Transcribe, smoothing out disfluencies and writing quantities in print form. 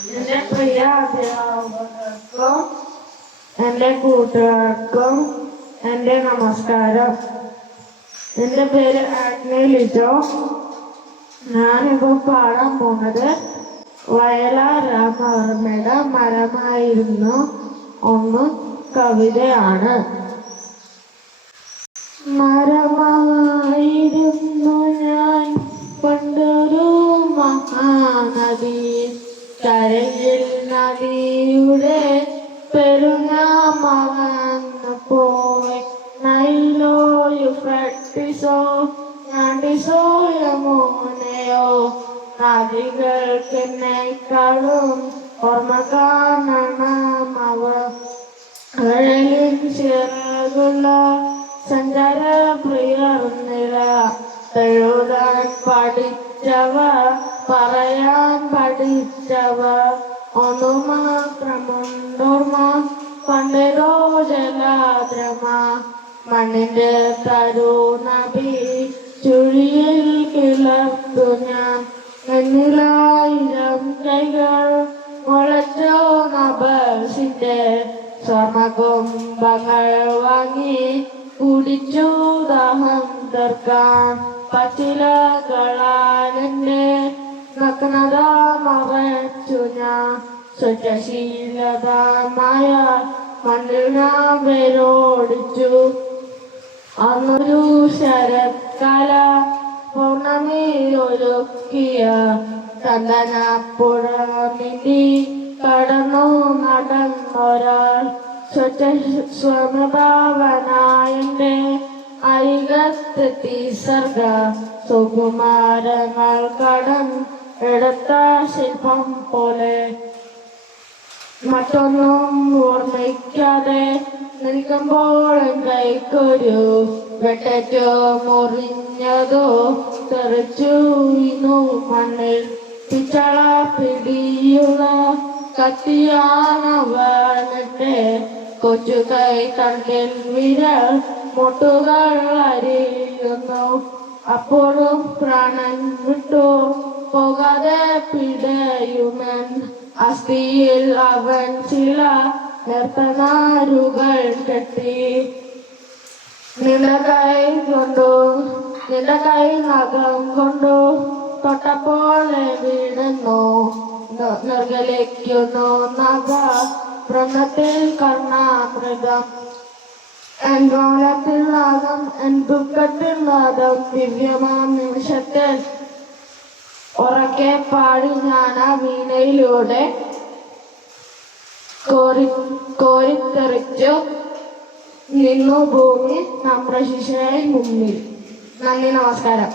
എൻ്റെ പ്രിയ അധ്യാപകർക്കും എൻ്റെ കൂട്ടുകാർക്കും എൻ്റെ നമസ്കാരം. എൻ്റെ പേര് ആഗ്നേ ലിജോ. ഞാനിപ്പോൾ പാടാൻ പോകുന്നത് വയലാർ രാമവർമ്മയുടെ മരമായിരുന്നു ഒന്ന് കവിതയാണ്. മരമായിരുന്നു ഞാൻ പണ്ടൊരു മഹാനദി, കരയിൽ നദിയുടെ പെരുനാമകന്നു പോയി. നൈലോ യുഫ്രട്ടീസോ ഞണ്ടിസോ യമുനയോ, നദികൾക്കെന്നേക്കാളും ഓർമ്മ കാണണം അവർ. കടലിൻ ചിറകുള്ള സഞ്ചാര പ്രിയർ നില, എഴുതാൻ പഠിച്ചവർ പറയാൻ പഠിച്ചവർ ഒന്നു മാത്രമുണ്ടോർമ്മ, പണ്ടേതോ ജലാദ്രമ. മണ്ണിന്റെ തരുനബി ചുഴിയിൽ കിളർത്തു ഞാൻ, എന്നിലായിരം കൈകൾ മുളച്ചോ നബസിന്റെ സ്വർണകുംഭങ്ങൾ വാങ്ങി കുടിച്ചു ദാഹം തീർക്കാൻ. പച്ചിലകളാലെന്റെ നഗ്നത മറച്ചു ഞാൻ, സ്വച്ഛശീലതമായ മണ്ണിൽ ഞാൻ വേരോടിച്ചു. അന്നൊരു ശരത്കാല പൗർണമിയൊരുക്കിയ ചന്ദനപ്പുഴ നീന്തി കടന്നു നടന്നൊരാൾ, സ്വമഭാവനായന്റെ അരികത്തെത്തി സർഗ സുകുമാരങ്ങൾ കടം എടുത്ത ശില്പം പോലെ. മറ്റൊന്നും ഓർമ്മിക്കാതെ നിൽക്കുമ്പോൾ കൈക്കൊരു വെട്ടറ്റോ മുറിഞ്ഞതോ തെറിച്ചു വീണു മണ്ണിൽ. പിച്ചള പിടിയുള്ള കത്തിയാണവന്റെ കൊച്ചു കൈ തണ്ടിൽ വിരൽ മുട്ടുകൾ അരിയുന്നു. അപ്പോഴും പ്രാണൻ വിട്ടു പോകാതെ പിടയുമൻ അസ്ഥിയിൽ അവൻ ചില നിർത്തനാരുകൾ കെട്ടി. നിന്റെ കൈ നഖം കൊണ്ടു തൊട്ടപ്പോലെ വീഴുന്നു, നിർഗലിക്കുന്നു നഖ വ്രണത്തിൽ കർണാമൃഗം. എൻ ഗാനത്തിൽ നാദം, എൻ ദുഃഖത്തിൽ നാദം, ദിവ്യമാം നിമിഷത്തിൽ ഉറക്കെ പാടി ഞാൻ ആ വീണയിലൂടെ കോരിത്തെറിച്ചു നിന്നു ഭൂമി നമ്രശിശയായി മുന്നിൽ. നന്ദി, നമസ്കാരം.